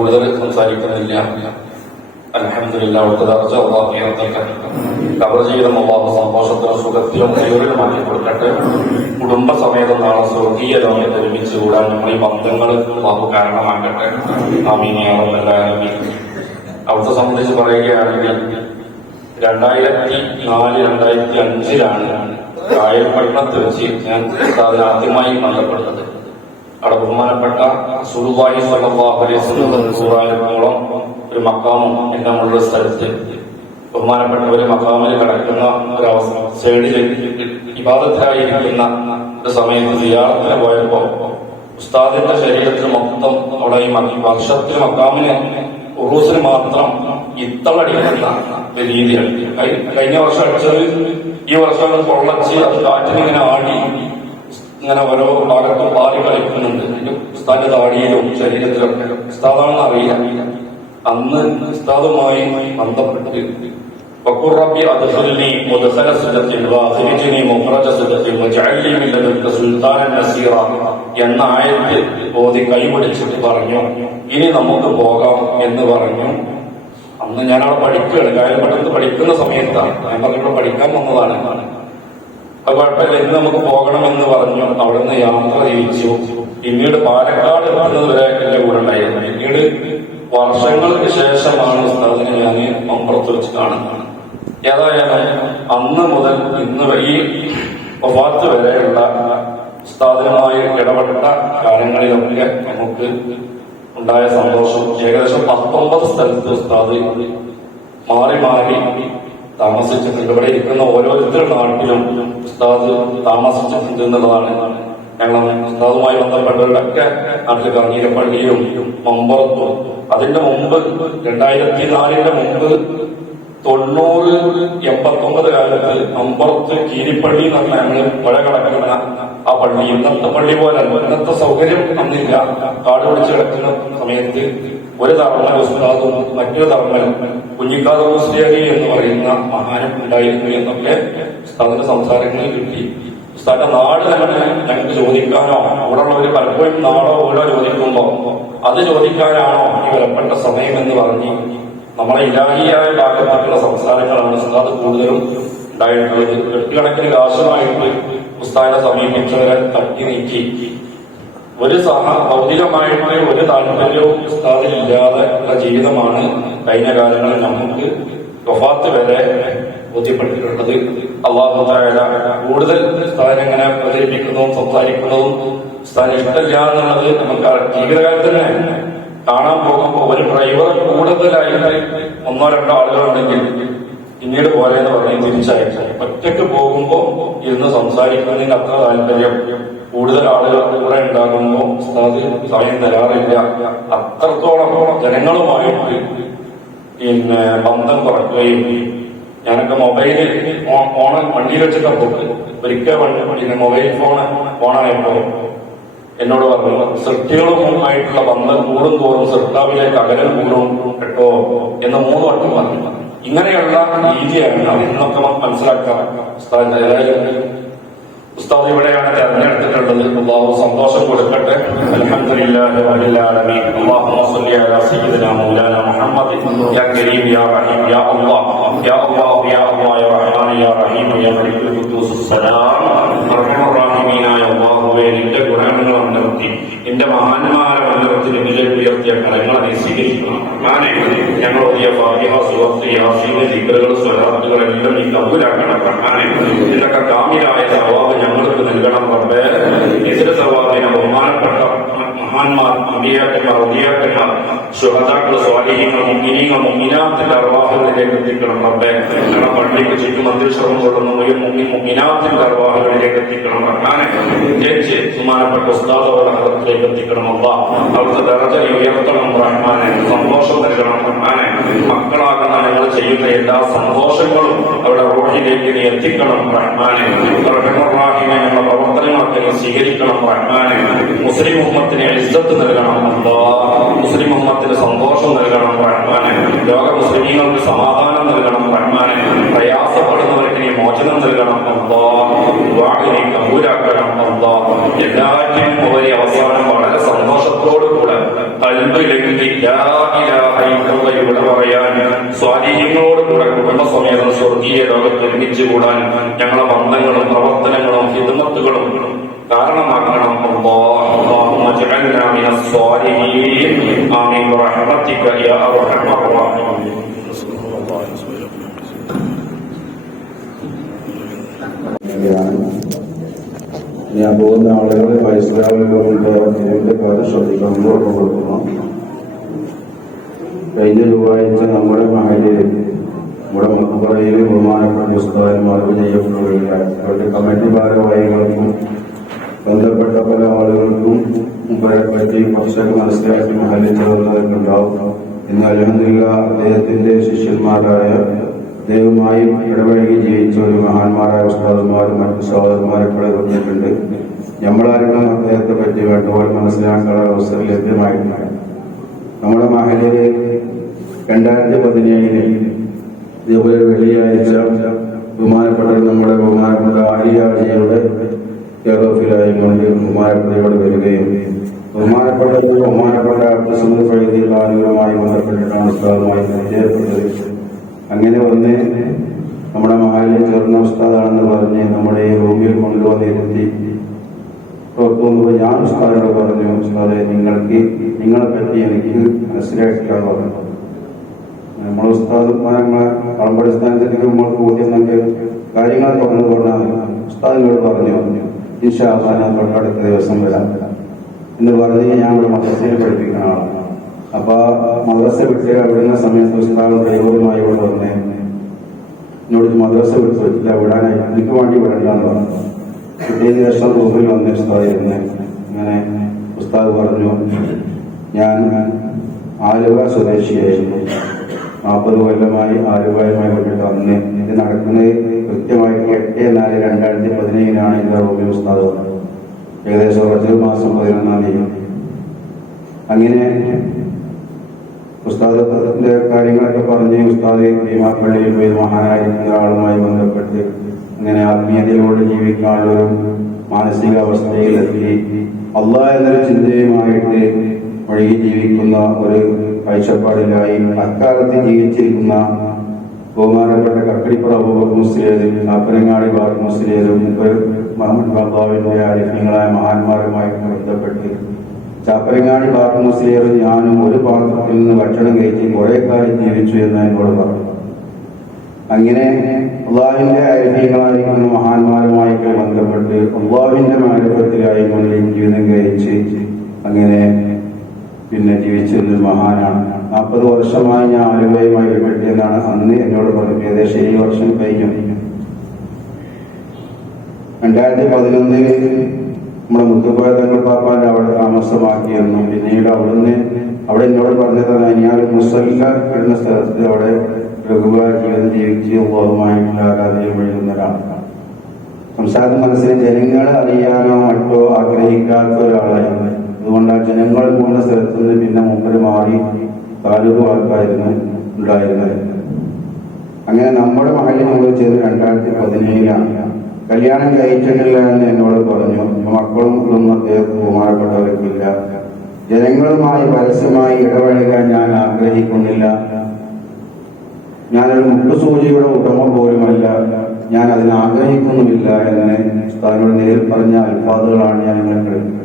കൂടുതൽ സംസാരിക്കുന്നില്ല. അൽഹംദുലില്ലാഹ് കബർ ജീവിതം അല്ലാഹു സന്തോഷത്തിലും സുഖത്തിലും കൈകളിലുമാക്കി കൊടുക്കട്ടെ. കുടുംബസമേതം നാളെ സ്വർഗീയ ലോകത്ത് ഒരുമിച്ച് കൂടാൻ നമ്മൾ ഈ ബന്ധങ്ങൾ അല്ലാഹു കാരണമാക്കട്ടെ. ആമീൻ യാ റബ്ബൽ ആലമീൻ. അവിടുത്തെ സംബന്ധിച്ച് പറയുകയാണെങ്കിൽ 2004-2005 കായൽപട്ടണത്ത് വെച്ച് ഞാൻ ആദ്യമായി ബന്ധപ്പെടുന്നത്. അവിടെ ബഹുമാനപ്പെട്ട റസൂലുള്ളാഹി സ്വല്ലല്ലാഹു അലൈഹി വസല്ലം ഒരു മക്കാമും എന്നാമുള്ള സ്ഥലത്ത് ബഹുമാനപ്പെട്ട ഒരു മക്കാമിൽ കിടക്കുന്ന ഒരവസ്ഥ സൈഡിൽ ഇബാദത്തിലായിരിക്കുന്ന ഒരു സമയത്ത് സിയാറത്തിന് പോയപ്പോ ഉസ്താദിന്റെ ശരീരത്തിൽ മൊത്തം അവിടെ ഈ വർഷത്തിൽ മക്കാമിന് ഉറൂസിന് മാത്രം ഇത്തളടിക്കുന്ന രീതിയാണ്. കഴിഞ്ഞ വർഷം അടിച്ചത് ഈ വർഷം പൊള്ളച്ച് അത് കാറ്റിനിങ്ങനെ ആടി ഇങ്ങനെ ഓരോ ഭാഗത്തും പാറി കളിക്കുന്നുണ്ട്. ഉസ്താദിന്റെ താടിയിലും ശരീരത്തിലൊക്കെ ഉസ്താദാണെന്ന് അറിയാം. അന്ന് ഉസ്താദുമായി ബന്ധപ്പെട്ട് വഖുർറബി അദ്ഖിൽനി മുദ്ഖല സിദ്ഖിൻ വഅഖ്രിജ്നി മുഖ്റജ സിദ്ഖിൻ വജഅൽനി മിൻ ലദുൻക സുൽത്താനൻ നസീറ എന്ന ആയത്ത് ഓതി കൈപിടിച്ചിട്ട് പറഞ്ഞു, ഇനി നമുക്ക് പോകാം എന്ന് പറഞ്ഞു. അന്ന് ഞാനവിടെ പഠിക്കുകയാണ്, കായൽപട്ടണത്ത് പഠിക്കുന്ന സമയത്താണ്. ഞാൻ പറഞ്ഞപ്പോൾ പഠിക്കാൻ വന്നതാണ്. അത് കുഴപ്പമില്ല, ഇന്ന് നമുക്ക് പോകണമെന്ന് പറഞ്ഞു. അവിടെ നിന്ന് യാത്ര തിരിച്ചു. പിന്നീട് പാലക്കാട് എത്തുന്നത് വരെ എന്റെ കൂടെ ഉണ്ടായിരുന്നു. പിന്നീട് വർഷങ്ങൾക്ക് ശേഷമാണ് ഉസ്താദിനെ ഞാൻ മമ്പുറത്ത് വെച്ച് കാണുന്നത്. ഏതായാലും അന്ന് മുതൽ ഇന്ന് ഈ വഫാത്ത് വരെയുള്ള ഉസ്താദിനുമായി ഇടപെട്ട കാര്യങ്ങളിലൊക്കെ നമുക്ക് ഉണ്ടായ സന്തോഷം. ഏകദേശം 19 സ്ഥലത്ത് ഉസ്താദ് മാറി മാറി താമസിച്ചിട്ടുണ്ട്. ഇവിടെ ഇരിക്കുന്ന ഓരോരുത്തരുടെ നാട്ടിലും ഉസ്താദ് താമസിച്ചിട്ടുണ്ട് എന്നുള്ളതാണ്. ഞങ്ങൾ ഉസ്താദുമായി ബന്ധപ്പെട്ടവരുടെയൊക്കെ നാട്ടിൽ കറങ്ങീരപ്പള്ളിയും മമ്പുറത്തും. അതിന്റെ മുമ്പ് 2004 മുമ്പ് 90-89 കാലത്ത് മമ്പുറത്ത് കീരിപ്പള്ളി എന്ന് പറഞ്ഞാൽ ഞങ്ങൾ പുഴ കിടക്കുന്ന ആ പള്ളി ഇന്നത്തെ പള്ളി പോലെ ഇന്നത്തെ സൗകര്യം അന്നില്ല. കാട് പിടിച്ച് കിടക്കുന്ന സമയത്ത് ഒരു തർമ്മൽ ഉസ്താദും മറ്റൊരു തർമ്മൽ കുഞ്ഞിക്കാദർ മുസ്ലിയാരി എന്ന് പറയുന്ന മഹാനും ഉണ്ടായിരുന്നു എന്നൊക്കെ ഉസ്താദിന്റെ സംസാരങ്ങളിൽ കിട്ടി. ഉസ്താദിന്റെ നാട് തന്നെ ഞങ്ങൾക്ക് ചോദിക്കാനോ, അവിടെ ഉള്ളവർ പലപ്പോഴും നാടോ വീടോ ചോദിക്കുമ്പോ അത് ചോദിക്കാനാണോ ഈ വിലപ്പെട്ട സമയം എന്ന് പറഞ്ഞ് നമ്മളെ ഇലാഹിയായ ഭാഗത്തേക്കുള്ള സംസാരങ്ങളാണ് ഉസ്താദ് കൂടുതലും ഉണ്ടായിട്ടുള്ളത്. കെട്ടുകണക്കിന് കാശുമായിട്ട് ഉസ്താദിനെ സമീപിച്ചവരെ തട്ടി നീക്കി ഒരു ഭൗതികമായിട്ട് ഒരു താല്പര്യവും ഉസ്താദിലില്ലാതെ ഉള്ള ജീവിതമാണ് കഴിഞ്ഞ കാലങ്ങളിൽ നമുക്ക് വഫാത്ത് വരെ ബോധ്യപ്പെട്ടിട്ടുള്ളത്. അല്ലാഹു തആല കൂടുതൽ ഉസ്താദിനെ എങ്ങനെ പ്രചരിപ്പിക്കുന്നതും സംസാരിക്കുന്നതും ഉസ്താദിന് ഇഷ്ടമില്ല എന്നുള്ളത് നമുക്ക് ജീവിതകാലത്ത് തന്നെ കാണാൻ പോകുമ്പോൾ ഒരു ഡ്രൈവർ കൂടുതലായിട്ട് 1-2 ആളുകളുണ്ടെങ്കിൽ പിന്നീട് പോലെന്ന് പറഞ്ഞ് തിരിച്ചയച്ചു. ഒറ്റയ്ക്ക് പോകുമ്പോൾ ഇരുന്ന് സംസാരിക്കുന്നതിന് അത്ര താല്പര്യം. കൂടുതൽ ആളുകൾ കൂടെ ഉണ്ടാകുമ്പോൾ ഉസ്താദ് സമയം തരാറില്ല. അത്രത്തോളം ജനങ്ങളുമായിട്ട് ബന്ധം കുറയ്ക്കുകയും ഞാനൊക്കെ മൊബൈല് വണ്ടിയിൽ വെച്ചിട്ട് പോക്ക് ഒരിക്കൽ മൊബൈൽ ഫോൺ ഓണായപ്പോ എന്നോട് പറഞ്ഞു, സൃഷ്ടികളുമായിട്ടുള്ള ബന്ധം കൂടും തോറും സൃഷ്ടാവിലേക്ക് അകലം കൂടും കേട്ടോ എന്ന് 3 വട്ടം പറഞ്ഞു. ഇങ്ങനെയുള്ള രീതിയാണ് അതിനൊക്കെ മനസ്സിലാക്കാം. ഉസ്താദ് ഇവിടെയാണ് തെരഞ്ഞെടുത്തിട്ടുള്ളത്. അല്ലാഹു സന്തോഷം കൊടുക്കട്ടെ. അൽഹംദുലില്ലാഹി റബ്ബിൽ ആലമീൻ. അല്ലാഹുമ്മ സ്വല്ലി അലാ സയ്യിദിനാ മൗലാന മുഹമ്മദ് യാ കരീം യാ റഹീം യാ അല്ലാഹ് യാ അല്ലാഹ് യാ അല്ലാഹ് യാ റഹ്മാൻ യാ റഹീം യാ മലിക്കുൽ ഖുദ്ദൂസ് സലാം അർഹമർ റഹീമീനായ അല്ലാഹുവേ, നിന്റെ ഗുണങ്ങൾ നിർത്തി നിന്റെ മഹാന്മാരെ മുൻനിർത്തി നിന്നിലേക്ക് ഉയർത്തിയ കരങ്ങളെ നീ സ്വീകരിക്കണം. റഹ്മാനേ, ഞങ്ങൾ ഓതിയ ഫാത്തിഹ, സൂറത്ത് യാസീൻ, ദിക്റുകൾ, സ്വലാത്തുകൾ എല്ലാം നീ കബൂലാക്കണം. റഹ്മാനേ, ഇതിലൊക്കെ കാമിലായ സവാബ് ഞങ്ങൾക്ക് നൽകണം. റബ്ബേ, ഇതിന്റെ സവാബിനെ ബഹുമാനപ്പെട്ട മഹാന്മാർ, അമ്പിയാക്കന്മാർ, ഔലിയാക്കന്മാർ, ശുഹദാക്കൾ, സ്വാലിഹീങ്ങൾ, മുഅ്മിനീങ്ങൾ, മുഅ്മിനാത്തിന്റെ അർവാഹുകളിലേക്ക് എത്തിക്കണം. റബ്ബേ, ഞങ്ങളുടെ പള്ളിക്ക് ചുറ്റും അന്തരീക്ഷം കൊള്ളുന്ന മുഅ്മിനാത്തിന്റെ അർവാഹുകളിലേക്ക് എത്തിക്കണം. റഹ്മാനെ, ജയിച്ച് ബഹുമാനപ്പെട്ട ഉസ്താദ് അവരുടെ ഹദറത്തിലേക്ക് എത്തിക്കണം. അല്ലാഹ്, അവിടുത്തെ ദറജ ഉയർത്തണം. റഹ്മാനെ, സന്തോഷം നൽകണം. റഹ്മാനെ, മക്കളാകുന്ന ഞങ്ങൾ ചെയ്യുന്ന എല്ലാ സന്തോഷങ്ങളും അവരുടെ റൂഹിലേക്ക് നീ എത്തിക്കണം. റഹ്മാനെ, റഹ്മാനെ, ഞങ്ങളുടെ പ്രവർത്തനങ്ങളൊക്കെ നീ സ്വീകരിക്കണം. റഹ്മാനെ, മുസ്ലിം ഉമ്മത്തിന് ഇസ്സത്ത് നൽകണം. അല്ലാഹ്, മുസ്ലിം ഉമ്മത്തിന് സന്തോഷം നൽകണം. റഹ്മാനെ, ലോക മുസ്ലിമീങ്ങൾക്ക് സമാധാനം നൽകണം. റഹ്മാനെ, പ്രയാസപ്പെടുന്നവർക്ക് നീ മോചനം നൽകണം. അല്ലാഹ്, ദുആ നീ കബൂലാക്കണം. അല്ലാഹ്, എല്ലാറ്റിനും ഉപരി അവസാനം വളരെ ഒന്നില്ലെങ്കിൽ ഇവിടെ പറയാൻ സ്വാധീനങ്ങളോട് കൂടെ കുടുംബസമേതം സ്വർഗീയ ലോകത്ത് ഒരുമിച്ച് കൂടാൻ ഞങ്ങളെ ബന്ധങ്ങളും പ്രവർത്തനങ്ങളും ഹിദ്മത്തുകളും കാരണമാക്കണം. اللهم اجعلنا من الصالحين آمين برحمتك يا أرحم الراحمين. ഞാൻ പോകുന്ന ആളുകളെ മനസ്സിലാവുന്നതുകൊണ്ട് ഇതിന്റെ കാര്യം ശ്രദ്ധിക്കണം കൊടുക്കുന്നു. കഴിഞ്ഞ ചൊവ്വാഴ്ച നമ്മുടെ മഹലിൽ നമ്മുടെ മുഖപ്പുറയിൽ ബഹുമാനപ്പെട്ട ഉസ്താദന്മാർക്ക് ചെയ്യപ്പെടുകയാണ്. അവരുടെ കമ്മിറ്റി ഭാരവാഹികൾക്കും ബന്ധപ്പെട്ട പല ആളുകൾക്കും മുമ്പരെ പറ്റി കുറച്ചൊക്കെ മനസ്സിലാക്കി മഹലിൽ ചേർന്നതൊക്കെ ഉണ്ടാവും. ഇന്ന് അൽഹംദുലില്ലാ അദ്ദേഹത്തിന്റെ ശിഷ്യന്മാരായ ദൈവമായി ഇടപഴകി ജീവിച്ച ഒരു മഹാന്മാരായ ഉസ്താദന്മാരും മറ്റു സഹോദരന്മാരെ കൂടെ വന്നിട്ടുണ്ട്. നമ്മളാർക്കും അദ്ദേഹത്തെ പറ്റി വേണ്ടപോലെ മനസ്സിലാക്കാനുള്ള അവസരം ലഭ്യമായിട്ടില്ല. നമ്മുടെ മഹലില് 2017 ഇതേപോലെ വെള്ളിയാഴ്ച ബഹുമാനപ്പെട്ട ആര്യാജിയുടെ കേരളത്തിലായതുകൊണ്ട് ബഹുമാനപ്പെട്ടവരോട് വരികയും ബഹുമാനപ്പെട്ട അബ്ദുസമദ് ഫൈസി ആളുകളുമായി ബന്ധപ്പെട്ടിട്ടാണ് ഉസ്താദുമായി പരിചയപ്പെട്ടത്. അങ്ങനെ വന്ന് നമ്മുടെ മഹലിൽ ചേർന്ന ഉസ്താദാണെന്ന് പറഞ്ഞ് നമ്മുടെ ഈ റൂമിൽ കൊണ്ടുവന്നിരുത്തി പുറത്തുനിന്ന് ഞാൻ ഉസ്താദിനോട് പറഞ്ഞു, ഉസ്താദെ നിങ്ങളെ പറ്റി എനിക്ക് മനസ്സിലാക്കിയാണ് പറഞ്ഞു. നമ്മളെ ഉസ്താദുമാരെ കളമ്പടിസ്ഥാനത്തേക്ക് നമ്മൾ കൂട്ടിയെന്നൊക്കെ കാര്യങ്ങൾ പറഞ്ഞുകൊണ്ടാണ് ഉസ്താദിനോട് പറഞ്ഞു ഇൻഷാ അല്ലാഹ് ഞാൻ തൊട്ടടുത്ത ദിവസം വരാം എന്ന് പറഞ്ഞ് ഞാൻ ഇവിടെ മദ്രസയിൽ പഠിപ്പിക്കുന്ന ആളാണ്. അപ്പൊ മദ്രസ വിട്ട് വിടുന്ന സമയത്ത് ഉസ്താദ് ഡ്രൈവറുമായി ഇവിടെ വന്നേ എന്നോട് മദ്രസ വിട്ടില്ല വിടാനായി എനിക്ക് വേണ്ടി വിടണ്ടെന്ന് പറഞ്ഞു. പിറ്റേന്ന് ശേഷം റൂമിൽ വന്ന് ഉസ്താദിരുന്ന് ഇങ്ങനെ ഉസ്താദ് പറഞ്ഞു, ഞാൻ ആലുവ സ്വദേശിയായിരുന്നു. 40 കൊല്ലമായി ആലുവയുമായി കൊണ്ടിട്ട് അന്ന് ഇത് നടക്കുന്നത് കൃത്യമായിട്ട് 8/4/2017 എന്റെ റൂമിൽ ഉസ്താദ് വന്നത്. ഏകദേശം റജബ് മാസം 11-ാം തീയതി. അങ്ങനെ ഉസ്താദിന്റെ കാര്യങ്ങളൊക്കെ പറഞ്ഞ് ഉസ്താദ് ഭീമാപ്പള്ളിയിൽ പോയി മഹാനായിരിക്കുന്ന ആളുമായി ബന്ധപ്പെട്ട് അങ്ങനെ ആത്മീയതയോട് ജീവിക്കാനുള്ളൊരു മാനസികാവസ്ഥയിലെത്തി അല്ലാഹ് എന്നൊരു ചിന്തയുമായിട്ട് ഒഴുകി ജീവിക്കുന്ന ഒരു കാഴ്ചപ്പാടിലായി അക്കാലത്ത് ജീവിച്ചിരിക്കുന്ന ബഹുമാനപ്പെട്ട കക്കടിപ്പുറ അബൂബക്കർ മുസ്ലിയാരും കാപ്പനങ്ങാടി ബാബു മുസ്ലിയാരും മുഹമ്മദ് ബാബാവിന്റെ ആരിഫ്യങ്ങളായ മഹാന്മാരുമായിട്ട് ബന്ധപ്പെട്ട് ചാപ്പരങ്ങാടി ബാബു മുസ്ലിയാരും ഞാനും ഒരു പാത്രത്തിൽ നിന്ന് ഭക്ഷണം കഴിച്ച് കുറെ കാലം ജീവിച്ചു എന്ന് എന്നോട് പറഞ്ഞു. അങ്ങനെ അള്ളാഹുവിന്റെ ആരിഫ്യങ്ങളായിരിക്കുന്ന മഹാന്മാരുമായിട്ട് ബന്ധപ്പെട്ട് അള്ളാഹുവിന്റെ മാരിഫത്തിലായി മുന്നിൽ ജീവിതം കഴിച്ച് അങ്ങനെ പിന്നെ ജീവിച്ചിരുന്നൊരു മഹാനാണ്. 40 വർഷമായി ഞാൻ ആലുവയുമായി ബന്ധപ്പെട്ടെന്നാണ് അന്ന് എന്നോട് പറഞ്ഞത്. ഏകദേശം 7 വർഷം കഴിഞ്ഞു. 2011 നമ്മുടെ മുത്തുക്കോയ തങ്ങൾ പാപ്പാന്റെ അവിടെ താമസമാക്കിയിരുന്നു. പിന്നീട് അവിടെ എന്നോട് പറഞ്ഞതാണ് ഞാൻ മുസല്ല എന്ന സ്ഥലത്ത് അവിടെ ലഘുവായ ജീവിതം ജീവിച്ച് ബോധമായിട്ടുള്ള ആരാധനയും എഴുതുന്ന ഒരാളാണ്. സംസാരം മനസ്സിൽ ജനങ്ങളെ അറിയാനോ മറ്റോ ആഗ്രഹിക്കാത്ത ഒരാളായിരുന്നു. അതുകൊണ്ട് ആ ജനങ്ങൾ കൂടുന്ന സ്ഥലത്ത് നിന്ന് പിന്നെ മുമ്പിൽ മാറി താലൂക്ക് വാക്കായിരുന്നു ഉണ്ടായിരുന്നത്. അങ്ങനെ നമ്മുടെ മഹലിൽ നമ്മൾ ചെയ്ത് 2017 കല്യാണം കഴിച്ചിട്ടില്ല എന്ന് എന്നോട് പറഞ്ഞു. മക്കളും ഒന്നും അദ്ദേഹത്തിന് ബഹുമാനപ്പെട്ടവർക്കില്ല. ജനങ്ങളുമായി പരസ്യമായി ഇടപഴകാൻ ഞാൻ ആഗ്രഹിക്കുന്നില്ല. ഞാനൊരു മുട്ടുസൂചിയുടെ ഉടമ പോലുമല്ല. ഞാൻ അതിന് ആഗ്രഹിക്കുന്നുമില്ല എന്ന് ഉസ്താദിനോട് നേരിൽ പറഞ്ഞ അൽഫാദുകളാണ് ഞാൻ കേൾക്കുന്നത്.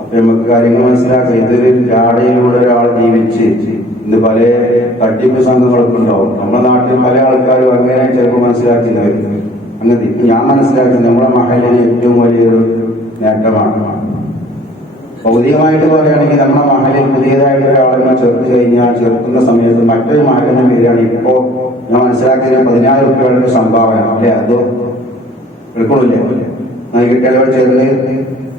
അപ്പൊ നമുക്ക് കാര്യങ്ങൾ മനസ്സിലാക്കാം. ഇതൊരു ജാടയിലൂടെ ഒരാൾ ജീവിച്ച് ഇന്ന് പല തട്ടിപ്പ് സംഘങ്ങളൊക്കെ ഉണ്ടാവും. നമ്മുടെ നാട്ടിൽ പല ആൾക്കാരും അങ്ങനെ ചിലപ്പോൾ മനസ്സിലാക്കുന്നവർ. അങ്ങനെ ഞാൻ മനസ്സിലാക്കുന്നത് നമ്മുടെ മഹലിന് ഏറ്റവും വലിയൊരു നേട്ടമാണ്. ഭൗതികമായിട്ട് പറയുകയാണെങ്കിൽ നമ്മുടെ മഹലിൽ പുതിയതായിട്ട് ഒരാളെ ചേർത്ത് കഴിഞ്ഞാൽ ചേർക്കുന്ന സമയത്ത് മറ്റൊരു മഹലിന്റെ പേരാണ് ഇപ്പോ ഞാൻ മനസ്സിലാക്കിയ 10,000 രൂപയുടെ സംഭാവന അല്ലെ, അതോ എടുക്കണില്ലേ കിട്ടിയവർ ചേർന്ന്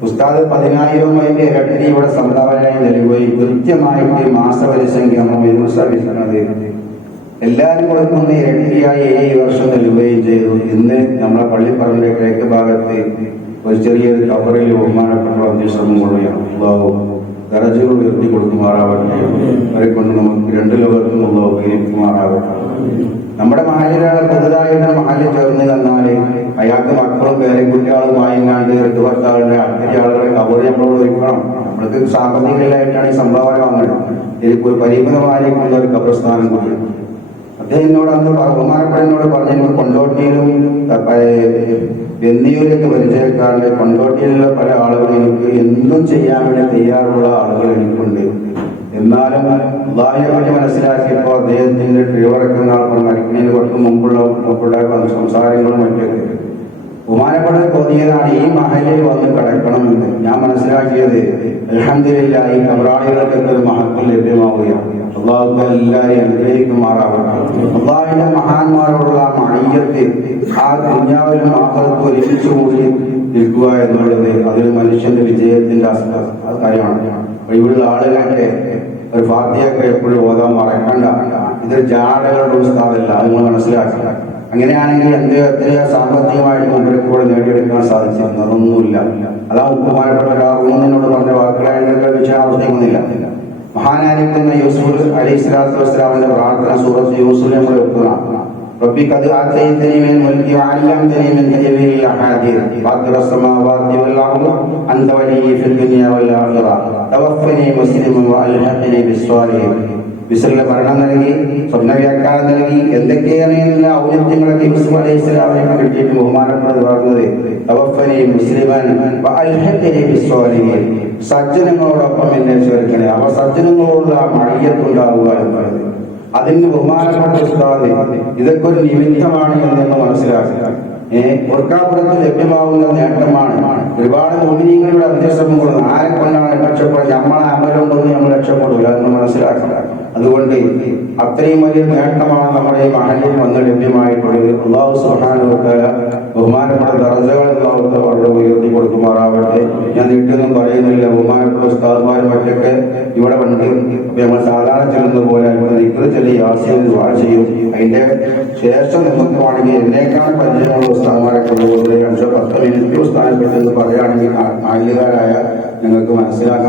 ഉസ്താദ് 10,000 ഇരട്ടി ഇവിടെ സംഭാവനയായി നൽകുകയും കൃത്യമായിട്ട് മാസപരിസംഖ്യ നമ്മൾ എല്ലാവരും കൊടുക്കുന്ന ഇരട്ടിയായി 7 വർഷം നൽകുകയും ചെയ്തു. ഇന്ന് നമ്മളെ പള്ളിപ്പറമ്പിന്റെ കിഴക്ക് ഭാഗത്ത് ഒരു ചെറിയൊരു കബറിൽ ബഹുമാനപ്പെട്ട അന്ത്യശ്രമം കൊള്ളുകയാണ്. അള്ളാഹു ദറജകൾ ഉയർത്തി കൊടുക്കുമാറാവട്ടെ. അവരെ കൊണ്ട് നമുക്ക് രണ്ട് ലോകത്തും അള്ളാഹു ഉപകരിക്കുമാറാവട്ടെ. നമ്മുടെ മഹലിലാണ് പുതുതായിട്ട് മഹലിൽ ചേർന്ന് തന്നാൽ അയാൾക്ക് മക്കളും പേരക്കുട്ടികളുമായി കണ്ട് എട്ടുപത്താളുടെ അക്കരി ആളുകളെ കബറി നമ്മളോട് ഒരുക്കണം. നമ്മൾക്ക് സാമ്പത്തികമായിട്ടാണ് ഈ സംഭാവന വന്നത്. ഇതിപ്പോൾ ഒരു പരിമിതമായിരിക്കുന്ന ഒരു കബർസ്ഥാനം കൂടിയാണ്. അദ്ദേഹം എന്നോട് അന്ന് ബഹുമാനപ്പെട്ടതിനോട് പറഞ്ഞു, എനിക്ക് കൊണ്ടോട്ടിയിലും വെന്നിയൂരൊക്കെ പരിചയക്കാരുടെ കൊണ്ടോട്ടിയിലുള്ള പല ആളുകളും എനിക്ക് എന്തും ചെയ്യാൻ വേണ്ടി തയ്യാറുള്ള ആളുകൾ എനിക്കുണ്ട്. എന്നാലും അള്ളാഹിനെ പറ്റി മനസ്സിലാക്കിയപ്പോൾ അദ്ദേഹത്തിന്റെ ഡ്രൈവറൊക്കെ മരിക്കുന്നതിന് കുറച്ച് മുമ്പുള്ള സംസാരങ്ങളും മറ്റൊക്കെ ബഹുമാനപ്പെട്ടത് തോന്നിയതാണ് ഈ മഹലിൽ വന്ന് കിടക്കണമെന്ന്. ഞാൻ മനസ്സിലാക്കിയത് അൽഹംദുലില്ലാഹ് ഈ കബറാളികൾക്കൊക്കെ ഒരു മഹത്വം ലഭ്യമാവുകയാണ്. അള്ളാഹു എല്ലാവരെയും അനുഗ്രഹിക്കുമാറാവട്ടെ. അള്ളാഹിന്റെ മഹാന്മാരോടുള്ള മഹയ്യത്ത് ആ ദുനിയാവിലും ആഖിറത്തും ഒരുമിച്ച് കൂടി നിൽക്കുക എന്നുള്ളത് അതൊരു മനുഷ്യന്റെ വിജയത്തിന്റെ കാര്യമാണ്. ഇവിടുള്ള ആളുകളൊക്കെ ഒരു ഫാത്തിഹയൊക്കെ എപ്പോഴും ഓതാൻ മറക്കണ്ട. ഇതൊരു ജാടകളുടെ ഉസ്താദല്ല, അത് നിങ്ങൾ മനസ്സിലാക്കുക. അങ്ങനെയാണെങ്കിൽ എത്രയോ സാമ്പത്തികമായിട്ട് മുമ്പിലേക്ക് കൂടെ നേടിയെടുക്കാൻ സാധിച്ചിരുന്നു. അതൊന്നുമില്ല. അതാ ബഹുമാനപ്പെട്ട ഒരാളോട് പറഞ്ഞ വാക്കുകളെ വിഷയാവസ്ഥയൊന്നുമില്ല. മഹാനായിരിക്കുന്ന യൂസുഫ് അലൈഹി സ്വലാത്തു വസ്സലാമിന്റെ പ്രാർത്ഥന സൂറത്ത് യൂസുഫിനെ നമ്മൾ വെക്കുക. ربي قد آتيتني من الملك وعلمتني من تأويل الأحاديث فاطر السماوات والأرض أنت ولي في الدنيا والآخرة توفني مسلما وألحقني بالصالحين. വിസറിലെ ഭരണം നൽകി, സ്വപ്ന വ്യാഖ്യാനം നൽകി, എന്തൊക്കെയാണ് എല്ലാ ഔന്നത്യങ്ങളൊക്കെ യൂസുഫ് അലൈഹി സ്വലാമിനെ കിട്ടിയിട്ട് ബഹുമാനപ്പെട്ടത് പറഞ്ഞത് തവഫനി മുസ്ലിമൻ വഅൽഹിഖ്നി ബിസ്സാലിഹീൻ. സജ്ജനങ്ങളോടൊപ്പം എന്നെ ചേർക്കണേ. അവ സജ്ജനങ്ങളോടുള്ള മഴയത്തുണ്ടാവുക എന്ന് പറയുന്നത് അതിന് ബഹുമാനപ്പെട്ട ഉസ്താദ് ഇതൊക്കെ ഒരു നിമിത്തമാണ് എന്ന് മനസ്സിലാക്കുക. ഓർക്കാപ്പുറത്ത് ലഭ്യമാവുന്ന നേട്ടമാണ്. ഒരുപാട് മുഅ്മിനീങ്ങളുടെ അന്ത്യശ്രമം കൊടുക്കും. ആരെ കൊണ്ടാണ് രക്ഷപ്പെടുന്നത്? നമ്മളെ അമലുണ്ടെന്ന് നമ്മൾ രക്ഷപ്പെടില്ല എന്ന് മനസ്സിലാക്കുക. അതുകൊണ്ട് അത്രയും വലിയ നേട്ടമാണ് നമ്മുടെ ഈ മഹലിൽ വന്ന് ലഭ്യമായിട്ടുള്ളത്. അല്ലാഹു സുബ്ഹാനഹു വ തആല ബഹുമാനപ്പെട്ട ദറജകൾ അവരുടെ ഉയർത്തി കൊടുക്കുമാറാവട്ടെ. ഞാൻ നീട്ടൊന്നും പറയുന്നില്ല. ബഹുമാനപ്പെട്ട ഉസ്താദ്മാരും മറ്റൊക്കെ ഇവിടെ ഉണ്ട്. അപ്പൊ നമ്മൾ സാധാരണ ചെല്ലുന്ന പോലെ ഇവിടെ ദിക്ർ ചൊല്ലി യാസീൻ ദുആ ചെയ്യും. അതിന്റെ ശേഷം നിമിത്തമാണെങ്കിൽ എന്നേക്കാൾ പരിചയമുള്ള ഉസ്താദ്മാരെ കൊണ്ടുപോകുന്നത് 5-10 മിനിറ്റ് ഉസ്താദിനെ പറ്റി പറയുകയാണെങ്കിൽ ആദ്യകാരായ നിങ്ങൾക്ക് മനസ്സിലാക്കാൻ